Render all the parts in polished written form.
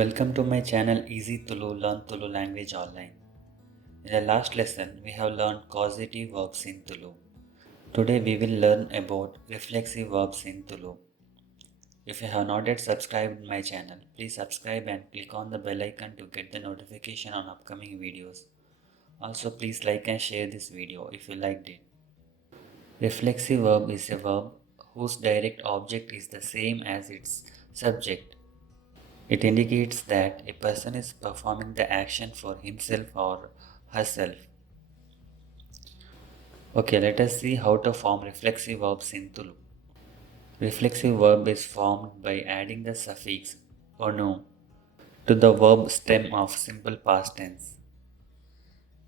Welcome to my channel Easy Tulu Learn Tulu Language Online. In the last lesson, we have learned causative verbs in Tulu. Today we will learn about reflexive verbs in Tulu. If you have not yet subscribed my channel, please subscribe and click on the bell icon to get the notification on upcoming videos. Also, please like and share this video if you liked it. Reflexive verb is a verb whose direct object is the same as its subject. It indicates that a person is performing the action for himself or herself. Okay, let us see how to form reflexive verbs in Tulu. Reflexive verb is formed by adding the suffix ono to the verb stem of simple past tense.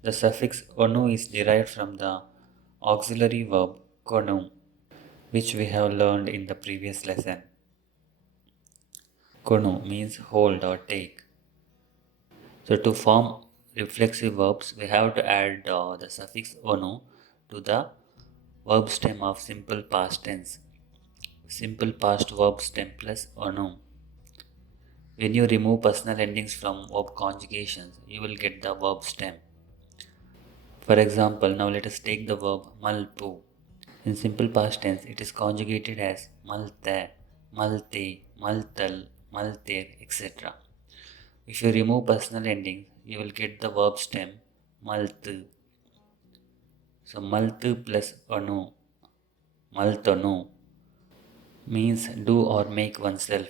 The suffix onu is derived from the auxiliary verb konu, which we have learned in the previous lesson. Konu means hold or take. So to form reflexive verbs, we have to add the suffix ono to the verb stem of simple past tense. Simple past verb stem plus ono. When you remove personal endings from verb conjugations, you will get the verb stem. For example, now let us take the verb malpu. In simple past tense, it is conjugated as malta, malte, maltal, malter, etc. If you remove personal endings, you will get the verb stem maltu. So maltu plus ono, maltono, means do or make oneself.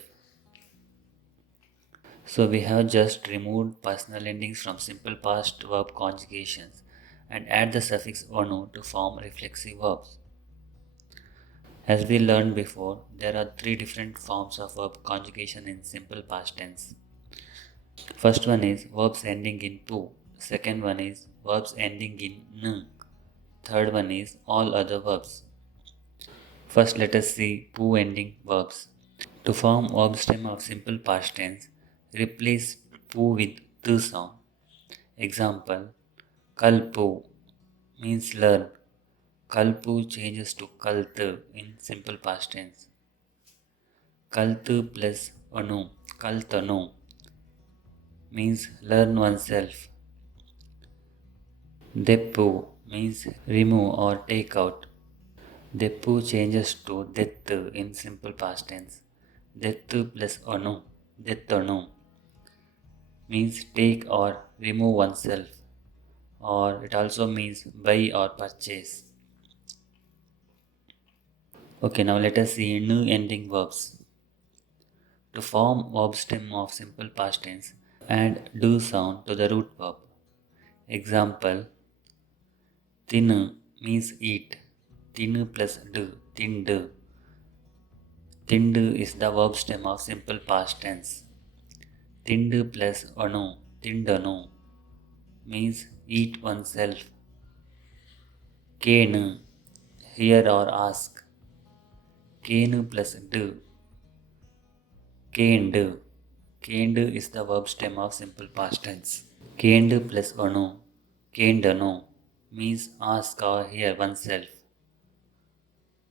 So we have just removed personal endings from simple past verb conjugations and add the suffix ono to form reflexive verbs. As we learned before, there are three different forms of verb conjugation in simple past tense. First one is verbs ending in pu. Second one is verbs ending in n. Third one is all other verbs. First, let us see pu ending verbs. To form verb stem of simple past tense, replace pu with tu sound. Example: kalpu means learn. Kalpu changes to kaltu in simple past tense. Kaltu plus anu, kaltanu, means learn oneself. Deppu means remove or take out. Deppu changes to dettu in simple past tense. Dettu plus anu, dettanu, means take or remove oneself, or it also means buy or purchase. Okay, now let us see nu ending verbs. To form verb stem of simple past tense, add do sound to the root verb. Example: tinu means eat. Tinu plus du, tindu. Tindu is the verb stem of simple past tense. Tindu plus anu, tindanu, means eat oneself. Kenu, hear or ask. Kenu plus du, kendu. Kendu is the verb stem of simple past tense. Kendu plus anu, kendanu, means ask or hear oneself.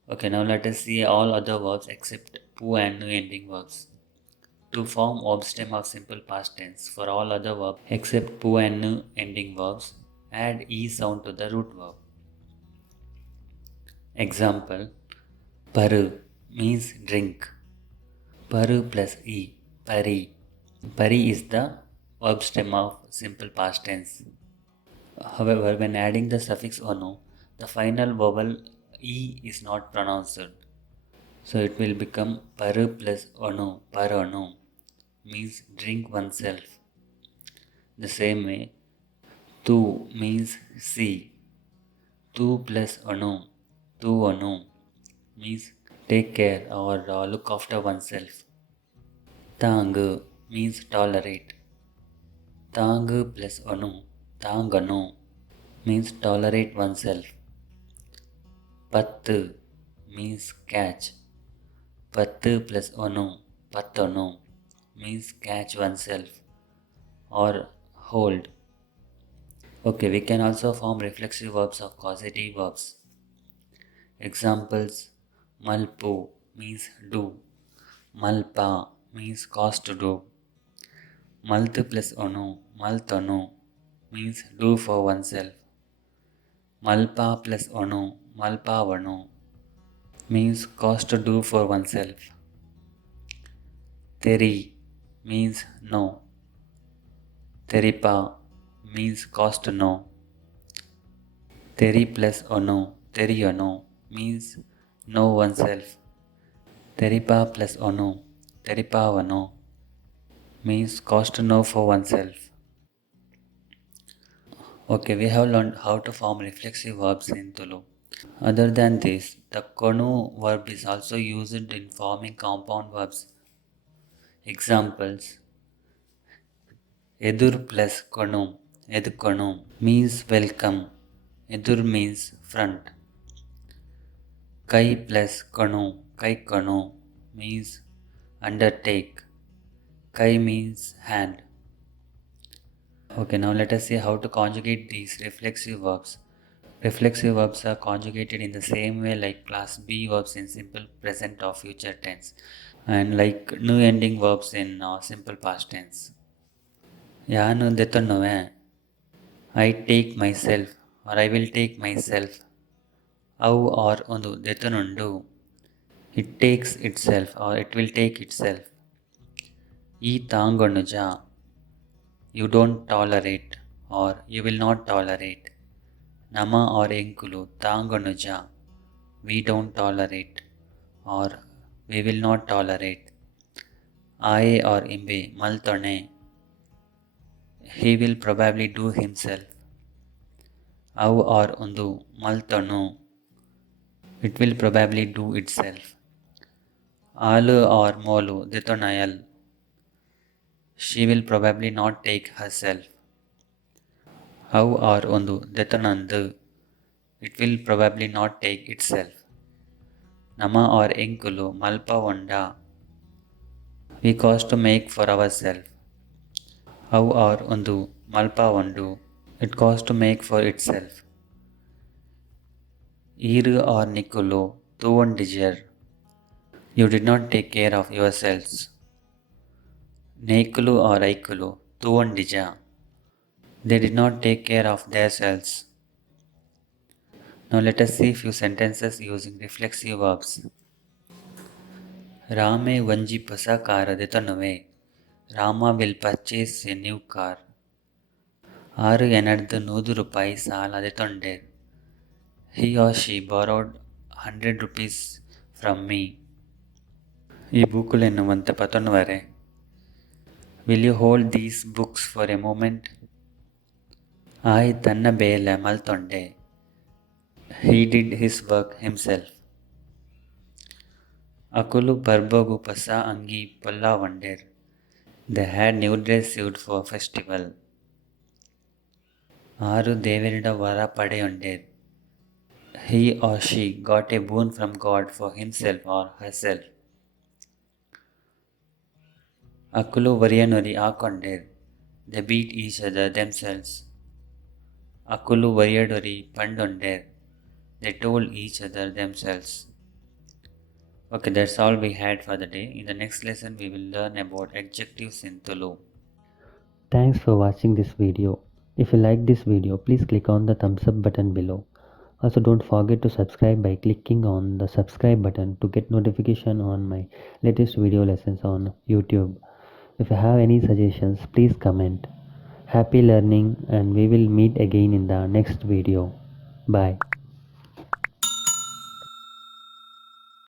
Okay, now let us see all other verbs except pu and nu ending verbs. To form verb stem of simple past tense for all other verbs except pu and nu ending verbs, add e sound to the root verb. Example: paru means drink. Paru plus e, pari. Pari is the verb stem of simple past tense. However, when adding the suffix ono, the final vowel e is not pronounced. So it will become paru plus ono, parono, means drink oneself. The same way, tu means see. Tu plus ono, tu ono, means take care or look after oneself. Tang means tolerate. Tang plus ono, tangano, means tolerate oneself. Pattu means catch. Pattu plus ono, pattono, means catch oneself or hold. Okay, we can also form reflexive verbs of causative verbs. Examples: malpu means do. Malpa means cause to do. Maltu plus onu, maltonu means do for oneself. Malpa plus onu, malpavanu means cost to do for oneself. Teri means no. Teripa means cost to know. Teri plus ono, teriono means know oneself. Teripa plus ono, teripavano means cost to know for oneself. Okay, we have learned how to form reflexive verbs in Tulu. Other than this, the kono verb is also used in forming compound verbs. Examples: edur plus kono, edukono means welcome. Edur means front. Kai plus kono, kai kono means undertake. Kai means hand. Okay, now let us see how to conjugate these reflexive verbs. Reflexive verbs are conjugated in the same way like class B verbs in simple present or future tense, and like new ending verbs in simple past tense. ಯಾನು ದೆತೊನ್ನೊವೆ, I take myself or I will take myself. ಅವು or ಒಂದು ದೆತೊನುಂಡು, it takes itself or it will take itself. ಈ ತಾಂಗೊಣ್ಣುಜ, you don't tolerate or you will not tolerate. Nama or enkulu ತಾಂಗೊಣ್ಣುಜ, we don't tolerate or we will not tolerate. Aye or imbe maltone, he will probably do himself. Avu or undu maltonu, it will probably do itself. Alu or molu detonayal, she will probably not take herself. Avu or undu detonandu, it will probably not take itself. Nama or enkulu malpa vanda, we cost to make for ourselves. Avu or undu malpa vandu, it costs to make for itself. Iru or nikulu tuvondijer, you did not take care of yourselves. Nekulu or aikulu tuvondija, they did not take care of themselves. Now let us see few sentences using reflexive verbs. Rame vanji pasa car detonove, Rama will purchase a new car. Aru enaddu 100 ರೂಪಾಯಿ ಸಾಲ ದೆತೊಂಡೆ, he or she borrowed 100 rupees from me. ಈ ಬುಕ್ಕುಲು ಎನ್ನುವಂತೆ ಪತೊನ್ನುವರೆ, will you hold these books for a moment? ಆಯ್ ತನ್ನ ಬೇಲೆ ಮಲ್ತೊಂಡೆ, he did his work himself. ಅಕುಲು ಪರ್ಬೋಗು ಪಸ ಅಂಗಿ ಪೊಲ್ಲಾವಂಡೇರ್, they had new dress suit for festival. ಆರು ದೇವರಿಡ ವರ ಪಡೆಯೊಂಡೇರ್, he or she got a boon from God for himself or herself. Akulu variyanori akondir, they beat each other themselves. Akulu variyadori pandondir, they told each other themselves. Okay, that's all we had for the day. In the next lesson, we will learn about adjectives in Tulu. Thanks for watching this video. If you like this video, please click on the thumbs up button below. Also, don't forget to subscribe by clicking on the subscribe button to get notification on my latest video lessons on YouTube. If you have any suggestions, please comment. Happy learning, and we will meet again in the next video. Bye.